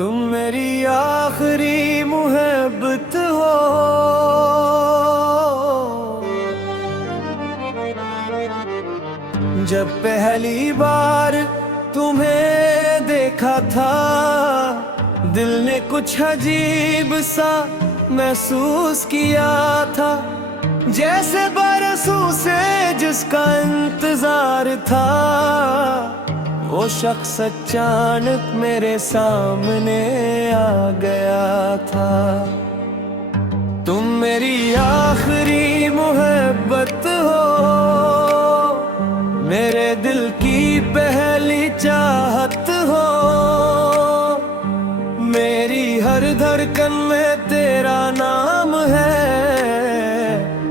तुम मेरी आखिरी मोहब्बत हो। जब पहली बार तुम्हें देखा था, दिल ने कुछ अजीब सा महसूस किया था। जैसे बरसों से जिसका इंतजार था, वो शख्स अचानक मेरे सामने आ गया था। तुम मेरी आखिरी मोहब्बत हो, मेरे दिल की पहली चाहत हो। मेरी हर धड़कन में तेरा नाम है,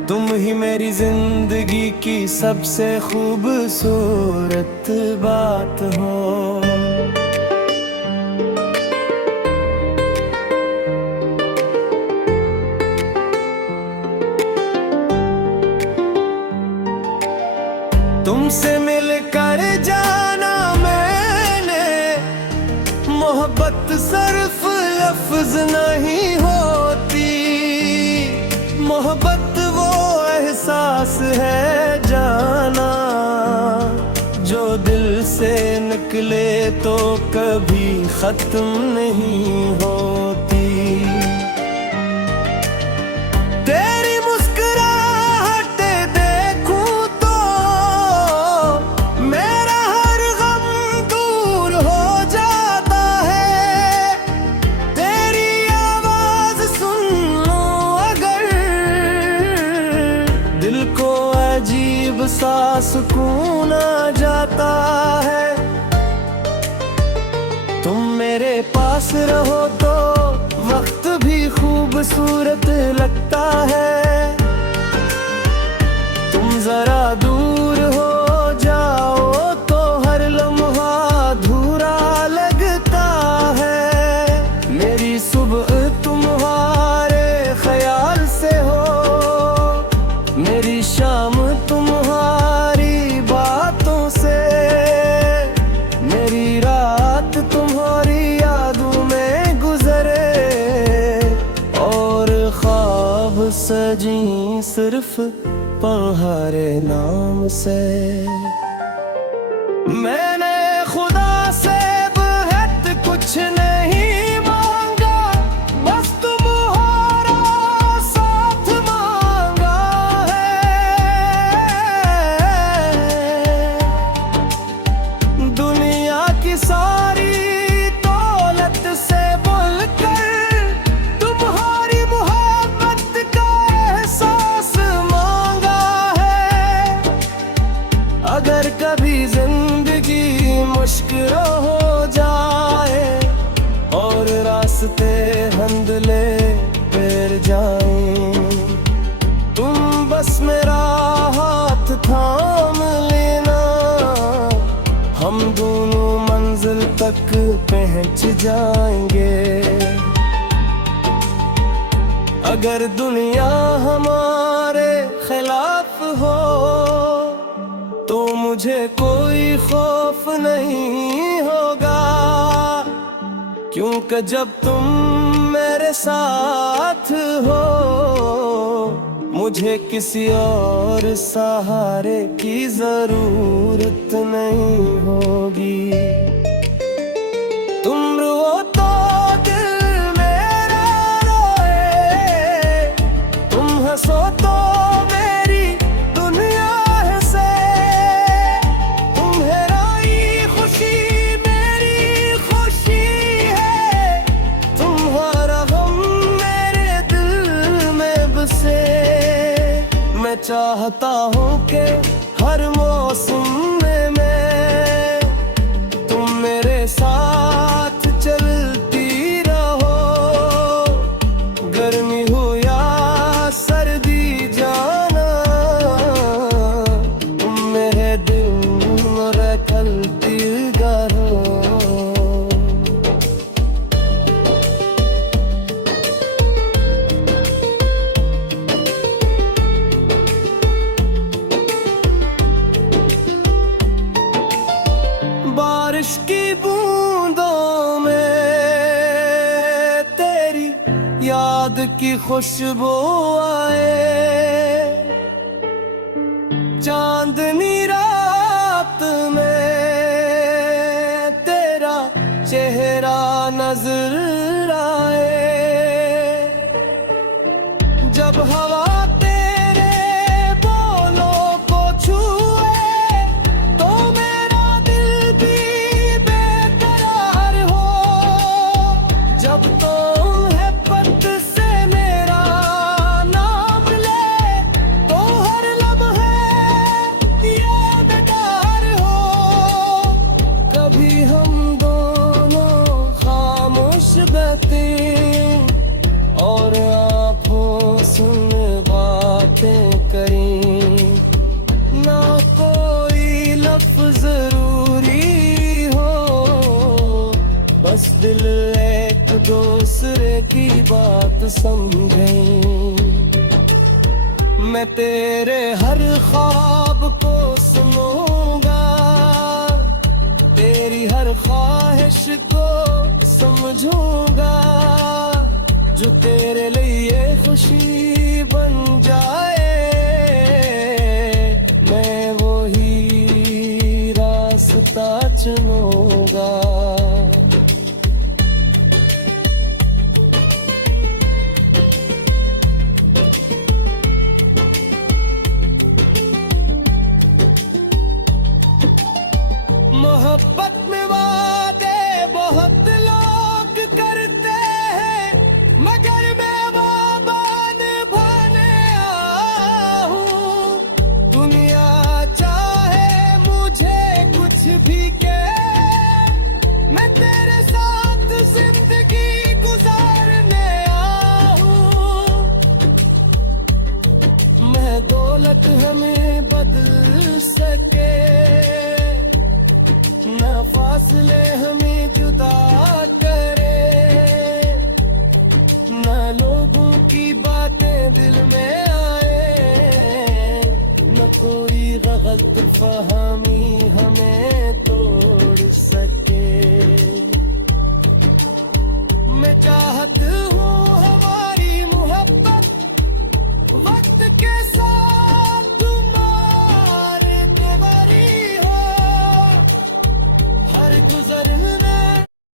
तुम ही मेरी जिंदगी की सबसे खूबसूरत बात हो। तुमसे मिलकर जाना मैंने, मोहब्बत सिर्फ लफ्ज नहीं होती। मोहब्बत वो एहसास है जाना, जो दिल से निकले तो कभी खत्म नहीं होती। तेरी मुस्कुराहट देखूं तो मेरा हर गम दूर हो जाता है। तेरी आवाज सुन लूं अगर, दिल को अजीब सा सुकून आ जाता है। तुम मेरे पास रहो तो वक्त भी खूबसूरत लगता है। तुम जरा दूर हो जाओ तो हर लम्हा अधूरा लगता है। मेरी सुबह तुम्हारे ख्याल से हो, मेरी शाम तुम्हारी बातों से, मेरी रात तुम्हारी यादों में गुजरे, और ख्वाब सजी सिर्फ तुम्हारे नाम से। मैंने खुदा से बेहद कुछ नहीं मांगा, बस तुम्हारा साथ मांगा है। दुनिया की सारी दौलत से बोलकर तुम्हारी मोहब्बत का एहसास मांगा है। अगर कभी जिंदगी मुश्किल हो जाए और रास्ते धुंधले फिर जाएं, तुम बस मेरा हाथ थाम लेना, हम दोनों मंजिल तक पहुंच जाएंगे। अगर दुनिया हमारे खिलाफ हो तो मुझे कोई खौफ नहीं होगा, क्योंकि जब तुम मेरे साथ हो मुझे किसी और सहारे की जरूरत नहीं होगी। तुम रो तो दिल मेरा रोए, तुम हंसो तो मेरी दुनिया हंसे। तुम्हारी खुशी मेरी खुशी है, तुम्हारा गम मेरे दिल में बसे। मैं चाहता हूँ कि हर मौसम में मैं तुम मेरे साथ चलती रहो। गर्मी हो या सर्दी जाना, तुम मेरे दिल में रखती रहो। की खुशबू आए, चांदनी रात में तेरा चेहरा नजर आए। जब हवा तेरे बोलों को छुए तो मेरा दिल भी बेकरार हो। जब तो है पत से मेरा नाम ले तो हर लम्हे ये बेकार हो। कभी हम दोनों खामोश बैठे और आँखों सुन बातें करें, ना कोई लफ्ज़ जरूरी हो, बस दिल एक दूसरे की बात समझें। मैं तेरे हर ख्वाब को सुनूंगा, तेरी हर ख्वाहिश को समझूंगा, जो तेरे लिए खुशी बन जाए। मैं वही रास्ता चुनूंगा। मोहब्बत में वादे बहुत लोग करते हैं, मगर मैं वादा निभाने आया हूँ। दुनिया चाहे मुझे कुछ भी कहे, मैं तेरे साथ जिंदगी गुजारने आया हूँ। मैं दौलत हमें बदल सके, ना फासले हमें जुदा करे, ना लोगों की बातें दिल में आए, न कोई गलत फहमी